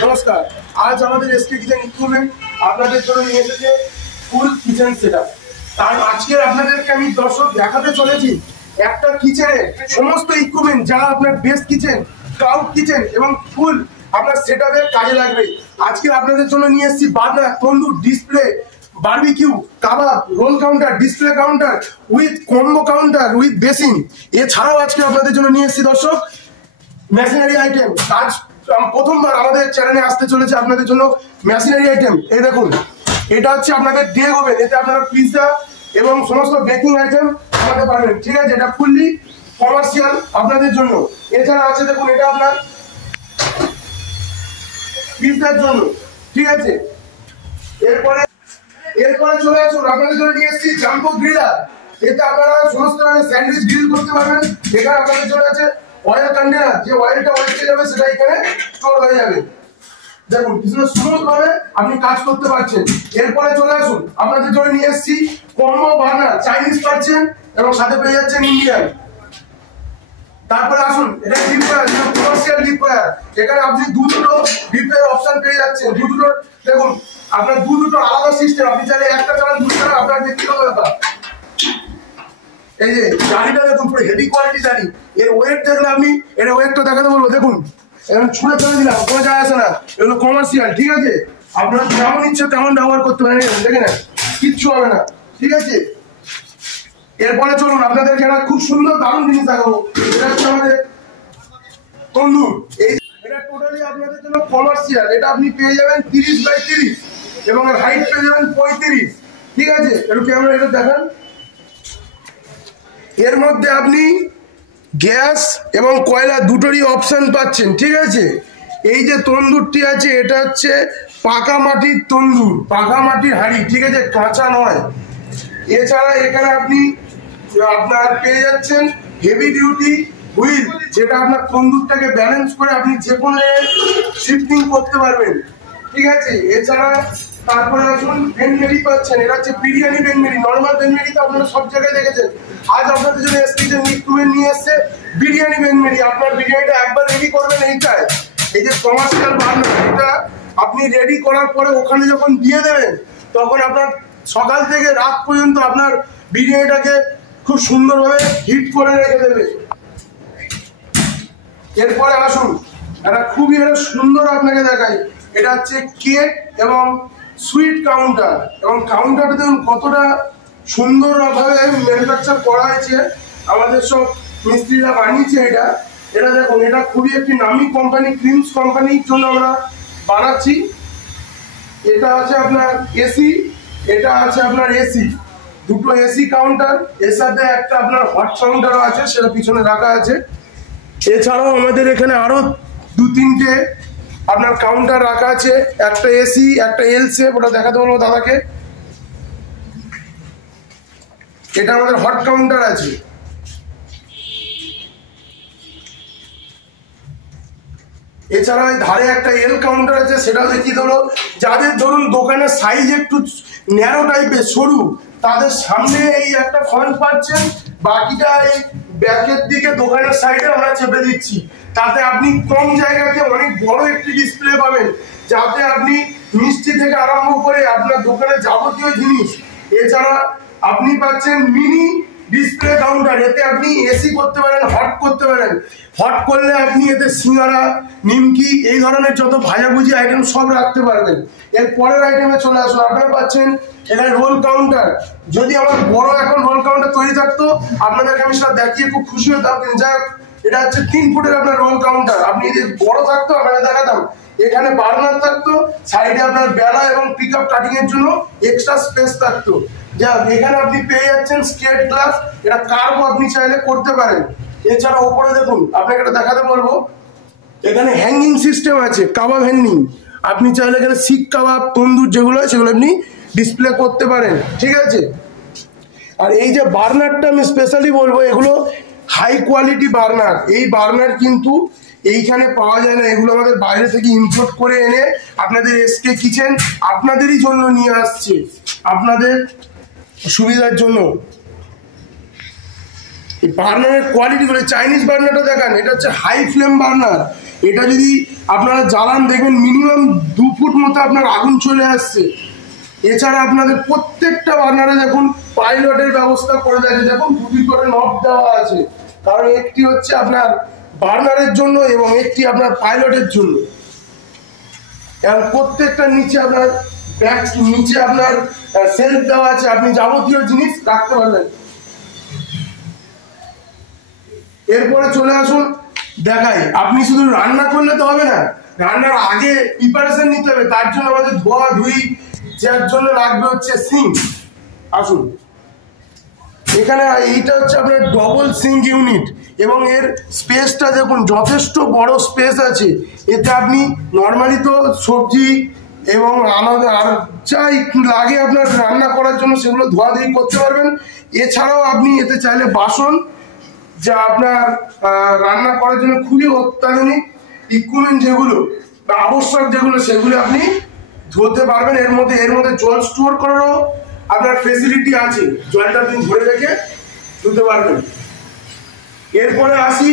নমস্কার। আজ আমাদের এসকে কিচেন ইকুইপমেন্ট আপনাদের জন্য নিয়ে এসেছে ফুল কিচেন সেটআপ। তার আজকে আপনাদেরকে আমি দর্শক দেখাতে চলেছি একটা কিচেনের সমস্ত ইকুইপমেন্ট যা আপনার বেস্ট কিচেন, ক্লাউড কিচেন এবং ফুল আপনার সেটআপের কাজে লাগবে। আজকে আপনাদের জন্য নিয়ে এসেছি burner, tandoor, display, barbecue, kebab, roll counter, display counter with combo counter with basin. এছাড়াও আজকে আপনাদের জন্য নিয়ে এসেছি দর্শক মেশিনারি আইটেম। আজ প্রথমবার আমাদের চ্যানেলে আসতে চলেছে আপনাদের জন্য মেশিনারি আইটেম। এই দেখুন, এটা হচ্ছে আপনাদের ডেক ওভেন। এতে আপনারা পিৎজা এবং সমস্ত বেকিং আইটেম বানাতে পারবেন, ঠিক আছে? এটা ফুললি কমার্শিয়াল আপনাদের জন্য। এছাড়া আছে দেখুন, এটা আপনার পিৎজার জন্য, ঠিক আছে? এরপরে চলে আসুন, আপনাদের জন্য নিয়ে এসেছি জাম্বো গ্রিলার। এতে আপনারা সমস্ত ধরনের স্যান্ডউইচ গ্রিল করতে পারবেন। এখানে আপনাদের জন্য আছে অয়েল কন্টেনার, যে অয়েলটা ওয়েস্টে যাবে সেটা এখানে স্টোর হয়ে যাবে। দেখুন কি স্মুথ ভাবে আপনি কাজ করতে পারছেন। এরপরে চলে আসুন, আপনাদের জন্য নিয়ে এসেছি কম্বো বার্নার। চাইনিজ পাচ্ছেন এবং সাথে পেয়ে যাচ্ছেন ইন্ডিয়ান। তারপরে আসুন, এটা ডিপ ফ্রায়ার, এটা কমার্শিয়াল ডিপ ফ্রায়ার। এখানে আপনি দুটো ডিপের অপশন পেয়ে যাচ্ছেন। দুটো দেখুন, আপনার দুটো আলাদা সিস্টেম। আপনি চাইলে একটা চালান, দুটো চালান, আপনার ব্যক্তিগত ব্যাপার। এই যে জালিটা দেখুন, পুরো হেভি কোয়ালিটি জালি। এর ওয়েট দেখলে আপনি এর ওয়েটটা দেখাতে বলবো। দেখুন, এখন ছুঁড়ে ফেলে দিলাম, কোনো যায় আসে না। এগুলো কমার্শিয়াল, ঠিক আছে? আপনারা যেমন ইচ্ছে তেমন ব্যবহার করতে পারেন। দেখে না, কিচ্ছু হবে না, ঠিক আছে? এরপরে চলুন, আপনাদেরকে একটা খুব সুন্দর দারুণ জিনিস দেখাবো। এটা হচ্ছে আমাদের তন্দুর। এটা টোটালি আপনাদের জন্য কমার্শিয়াল। এটা আপনি পেয়ে যাবেন 30x30 এবং এর হাইট পেয়ে যাবেন 35, ঠিক আছে? একটু ক্যামেরা এটা দেখান। এর মধ্যে আপনি গ্যাস এবং কয়লা দুটোরই অপশন পাচ্ছেন, ঠিক আছে? এই যে তন্দুরটি আছে, এটা হচ্ছে পাকা মাটির তন্দুর, পাকা মাটির হাঁড়ি, ঠিক আছে? কাঁচা নয়। এছাড়া এখানে আপনি আপনার পেয়ে যাচ্ছেন হেভি ডিউটি হুইল, যেটা আপনার তন্দুরটাকে ব্যালেন্স করে আপনি যে কোনো শিফটিং করতে পারবেন, ঠিক আছে? এছাড়া তারপরে আসুন, বেনমেরি পাচ্ছেন। এটা হচ্ছে বিরিয়ানি বেনমেরি। নর্মাল বেনমেরি তো আপনারা সব জায়গায় দেখেছেন। আজ আপনাদের জন্য নিয়ে এসছে বিরিয়ানি বেনমেরি। আপনার বিরিয়ানিটা একবার রেডি করবেন এইটাই। এই যে কমার্শিয়াল বার্নার, এটা আপনি রেডি করার পরে ওখানে যখন দিয়ে দেবেন, তখন আপনার সকাল থেকে রাত পর্যন্ত আপনার বিরিয়ানিটাকে খুব সুন্দরভাবে হিট করে রেখে দেবে। এরপরে আসুন, এটা খুবই সুন্দর আপনাকে দেখাই। এটা হচ্ছে কেক এবং সুইট কাউন্টার। এবং কাউন্টারটা দেখুন কতটা সুন্দরভাবে ম্যানুফ্যাকচার করা হয়েছে। আমাদের সব মিস্ত্রিরা বানিয়েছে এটা। এটা দেখুন, এটা খুবই একটি নামি কোম্পানি, ক্রিমস কোম্পানির জন্য আমরা বানাচ্ছি। এটা আছে আপনার এসি, এটা আছে আপনার এসি, দুটো এসি কাউন্টার। এর সাথে একটা আপনার হট কাউন্টারও আছে, সেটা পিছনে রাখা আছে। এছাড়াও আমাদের এখানে আরো দু তিনটে আপনার কাউন্টার রাখা আছে। একটা এসি, একটা এল শেপ, ওটা দেখাতে বলবো দাদাকে। এটা আমাদের হট কাউন্টার আছে। এছাড়া ধারে একটা এল কাউন্টার আছে, সেটা দেখিয়ে দেবো। যাদের ধরুন দোকানের সাইজ একটু ন্যারো টাইপের, সরু, তাদের সামনে এই একটা ফ্রন্ট পাচ্ছেন, বাকিটা এই ব্যাকের দিকে দোকানের সাইডে আমরা চেপে দিচ্ছি। তাতে আপনি কম জায়গাতে অনেক বড় একটি ডিসপ্লে পাবেন, যাতে আপনি মিষ্টি থেকে আরম্ভ করে আপনার দোকানের যাবতীয় জিনিস। এছাড়া আপনি পাচ্ছেন মিনি ডিসপ্লে কাউন্টার। এতে আপনি এসি করতে পারেন, হট করতে পারেন। হট করলে আপনি এতে সিঙ্গারা, নিমকি, এই ধরনের যত ভাজাভুজি আইটেম সব রাখতে পারবেন। এর পরের আইটেমে চলে আসুন, আপনারা পাচ্ছেন এখানে রোল কাউন্টার। যদি আমার বড় এখন রোল কাউন্টার তৈরি থাকতো, আপনাদেরকে আমি সেটা দেখিয়ে খুব খুশি হতাম। যাই হোক, এটা হচ্ছে 3 ফুটের আপনার রোল কাউন্টার। আপনি যদি বড় থাকতো আপনাকে দেখাতাম। এখানে বার্নার থাকতো, সাইডে আপনার বেলা এবং পিক আপ কাটিং এর জন্য এক্সট্রা স্পেস থাকতো। যা এখানে আপনি পেয়ে যাচ্ছেন স্ট্রেট গ্লাস, এটা কার্ভও আপনি চাইলে করতে পারেন। এছাড়া উপরে দেখুন, আপনাকে এটা দেখাতে বলবো, এখানে হ্যাঙ্গিং সিস্টেম আছে, কাবাব হ্যাঙ্গিং। আপনি চাইলে এখানে শিক কাবাব, তন্দুর যেগুলো আছে সেগুলো আপনি ডিসপ্লে করতে পারেন, ঠিক আছে? আর এই যে বার্নারটা আমি স্পেশালি বলবো, এগুলো হাই কোয়ালিটি বার্নার। এই বার্নার কিন্তু এইখানে পাওয়া যায় না, এগুলো আমাদের বাইরে থেকে ইম্পোর্ট করে এনে আপনাদের এসকে কিচেন আপনাদেরই জন্য নিয়ে আসছে, আপনাদের সুবিধার জন্য। এই বার্নারের কোয়ালিটি গুলো, চাইনিজ বার্নারটা দেখান। এটা হচ্ছে হাই ফ্লেম বার্নার। এটা যদি আপনারা জ্বালান দেখবেন মিনিমাম 2 ফুট মতো আপনার আগুন চলে আসছে। এছাড়া আপনাদের প্রত্যেকটা বার্নারে দেখুন পাইলটের ব্যবস্থা করে দেয়, দেখুন 2টি করে নব দেওয়া আছে, কারণ একটি হচ্ছে আপনার বার্নারের জন্য এবং একটি আপনার পাইলটের জন্য। এবং প্রত্যেকটা নিচে আপনার নিচে আপনার সেলফ দেওয়া আছে, আপনি যাবতীয় জিনিস রাখতে পারবেন। এরপরে চলে আসুন দেখাই, আপনি শুধু রান্না করলে তো হবে না, রান্নার আগে প্রিপারেশন নিতে হবে, তার জন্য আমাদের ধোয়া ধুই যার জন্য লাগবে হচ্ছে সিঙ্ক। আসুন এখানে এইটা হচ্ছে আপনার ডবল সিঙ্ক ইউনিট এবং এর স্পেসটা দেখুন যথেষ্ট বড় স্পেস আছে। এতে আপনি নর্মালি তো সবজি এবং আমাদের আর যাই লাগে আপনার রান্না করার জন্য সেগুলো ধোয়াধুয়ি করতে পারবেন। এছাড়াও আপনি এতে চাইলে বাসন যা আপনার রান্না করার জন্য খুবই অত্যাধুনিক ইকুইপমেন্ট যেগুলো বা আবশ্যক যেগুলো সেগুলো আপনি ধুতে পারবেন। এর মধ্যে জল স্টোর করারও আপনার ফেসিলিটি আছে, জলটা আপনি ধরে রেখে ধুতে পারবেন। এরপরে আসি